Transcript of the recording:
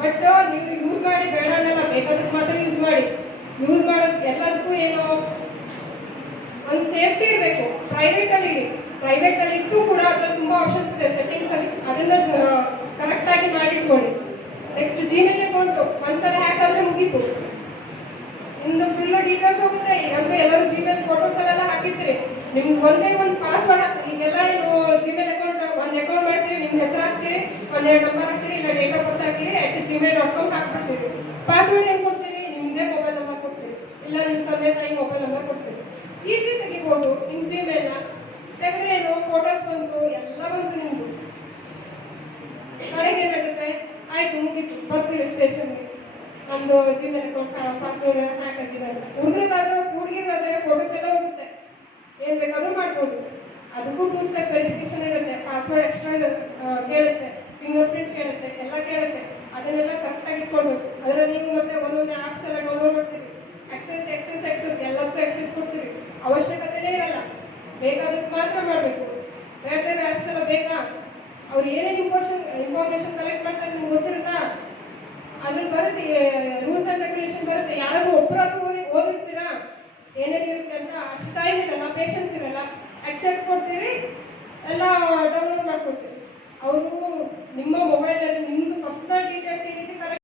But ನೀವು use ಮಾಡಿ ಬೇಡ ಅನ್ನಲ್ಲ. ಬೇಕಾದಕ್ಕೆ ಮಾತ್ರ ಯೂಸ್ ಮಾಡಿ. ಯೂಸ್ ಮಾಡೋದು ಎಲ್ಲದಕ್ಕೂ ಏನು ಒಂದು ಸೇಫ್ಟಿ ಇರಬೇಕು. ಪ್ರೈವೇಟ್ ಅಲ್ಲಿ ಇಡಿ. ಪ್ರೈವೇಟ್ ಅಲ್ಲಿ ಇಟ್ಟು ಕೂಡ ಅದರ ತುಂಬಾ ಆಪ್ಷನ್ಸ್ ಇದೆ. ಸೆಟ್ಟಿಂಗ್ಸ್ ಅಲ್ಲಿ ಅದನ್ನ ಕರೆಕ್ಟ್ ಆಗಿ ಮಾಡಿಟ್ಕೊಳ್ಳಿ. ನೆಕ್ಸ್ಟ್ ಜಿಮೇಲ್ ಅಕೌಂಟ್ ಒಂದ್ಸಲ ಹ್ಯಾಕ್ ಆದ್ರೆ ಮುಗೀತು. ನಿಮ್ದು ಫುಲ್ ಡೀಟೇಲ್ಸ್ ಹೋಗುತ್ತೆ. ಅಂದ್ರೆ ಎಲ್ಲರೂ ಜಿಮೇಲ್ ಫೋಟೋಸ್ ಎಲ್ಲ ಹಾಕಿರ್ತೀರಿ. ನಿಮ್ಗೆ ಒಂದೇ ಒಂದು ಪಾಸ್ವರ್ಡ್ ಹಾಕ್ತೀರಿ ಈಗೆಲ್ಲ ಏನು ಜಿಮೇಲ್ ಅಕೌಂಟ್ ಒಂದು ಅಕೌಂಟ್ ಮಾಡ್ತೀರಿ ನಿಮ್ಮ ಹೆಸರು ಹಾಕ್ತೀರಿ ಒಂದೆರಡು ನಂಬರ್ ಹಾಕ್ತೀರಿ ಇಲ್ಲ ಡೇಟ್ ಹಾಕ್ತೀರಿ ಅಟ್ ಜಿಮೇಲ್ ಡಾಟ್ ಕಾಮ್ ಹಾಕ್ಬಿಡ್ತೀರಿ ಪಾಸ್ವರ್ಡ್ ಏನು ಕೊಡ್ತೀರಿ? ನಿಮ್ಮದೇ ಮೊಬೈಲ್ ನಂಬರ್ ಕೊಡ್ತೀರಿ ಇಲ್ಲ ನಿಮ್ಮ ತಂದೆ ತಾಯಿ ಮೊಬೈಲ್ ನಂಬರ್ ಕೊಡ್ತೀರಿ ಈಸಿ ತೆಗಿಬೋದು. ನಿಮ್ಮ ಜಿಮೇಲ್ನ ತೆಗೆದ್ರೆ ಏನು? ಫೋಟೋಸ್ ಬಂತು, ಎಲ್ಲ ಬಂತು ನಿಮ್ದು. ಕಡೆಗೆ ಏನಾಗುತ್ತೆ? ಆಯ್ತು, ಮುಗಿತು. ಬರ್ತೀರಿ ಸ್ಟೇಷನ್ಗೆ ನಮ್ದು ಜಿಮೇಲ್ ಅಕೌಂಟ್ ಪಾಸ್ವರ್ಡ್ ಹ್ಯಾಕ್ ಆಗಿದೆ ಅಂತ. ಹುಡುಗರಿಗಾದ್ರೆ ಹುಡುಗಿರಾದ್ರೆ ಫೋಟೋಸ್ ಎಲ್ಲ ಹೋಗುತ್ತೆ. ಏನ್ ಬೇಕಾದ್ರೂ ಮಾಡ್ಬೋದು. ಅದಕ್ಕೂ ಟೂ ಸ್ಟೆಪ್ ವೆರಿಫಿಕೇಶನ್ ಇರುತ್ತೆ. ಪಾಸ್ವರ್ಡ್ ಎಕ್ಸ್ಟ್ರಾ ಕೇಳುತ್ತೆ. ಫಿಂಗರ್ ಪ್ರಿಂಟ್ ಕೇಳುತ್ತೆ, ಎಲ್ಲ ಕೇಳುತ್ತೆ. ಅದನ್ನೆಲ್ಲ ಕರೆಕ್ಟಾಗಿ ಇಟ್ಕೊಳ್ಬೇಕು. ಅದರ ನೀವು ಮತ್ತೆ ಒಂದೊಂದು ಆಪ್ಸ್ ಎಲ್ಲ ಡೌನ್ಲೋಡ್ ಮಾಡ್ತೀರಿ. ಆಕ್ಸೆಸ್ ಎಕ್ಸೆಸ್ ಎಕ್ಸೆಸ್ ಎಲ್ಲದಕ್ಕೂ ಆಕ್ಸೆಸ್ ಕೊಡ್ತೀರಿ. ಅವಶ್ಯಕತೆನೇ ಇರಲ್ಲ. ಬೇಕಾದಕ್ಕೆ ಮಾತ್ರ ಮಾಡಬೇಕು. ಬೇರೆ ಆ್ಯಪ್ಸ್ ಎಲ್ಲ ಬೇಕಾ? ಅವ್ರು ಏನೇನು ಇನ್ಫಾರ್ಮೇಷನ್ ಇನ್ಫಾರ್ಮೇಷನ್ ಕಲೆಕ್ಟ್ ಮಾಡ್ತಾರೆ ನಿಮ್ಗೆ ಗೊತ್ತಿರುತ್ತಾ? ಅದ್ರಲ್ಲಿ ಬರುತ್ತೆ ರೂಲ್ಸ್ ಆ್ಯಂಡ್ ರೆಗ್ಯುಲೇಷನ್ ಬರುತ್ತೆ. ಯಾರಾದ್ರೂ ಒಬ್ಬರಾದ್ರೂ ಓದಿ, ಓದಿರ್ತೀರಾ? ಏನೇನಿರುತ್ತೆ ಅಂತ ಅಷ್ಟು ಟೈಮ್ ಇರಲ್ಲ ಪೇಷನ್ಸ್ ಇರಲ್ಲ. ಆಕ್ಸೆಪ್ಟ್ ಕೊಡ್ತೀರಿ. ಎಲ್ಲ ನಿಮ್ಮ ಮೊಬೈಲಲ್ಲಿ ನಿಮ್ಮದು ಪರ್ಸನಲ್ ಡೀಟೇಲ್ಸ್ ಏನಿದೆ ಕರೆಕ್ಟ್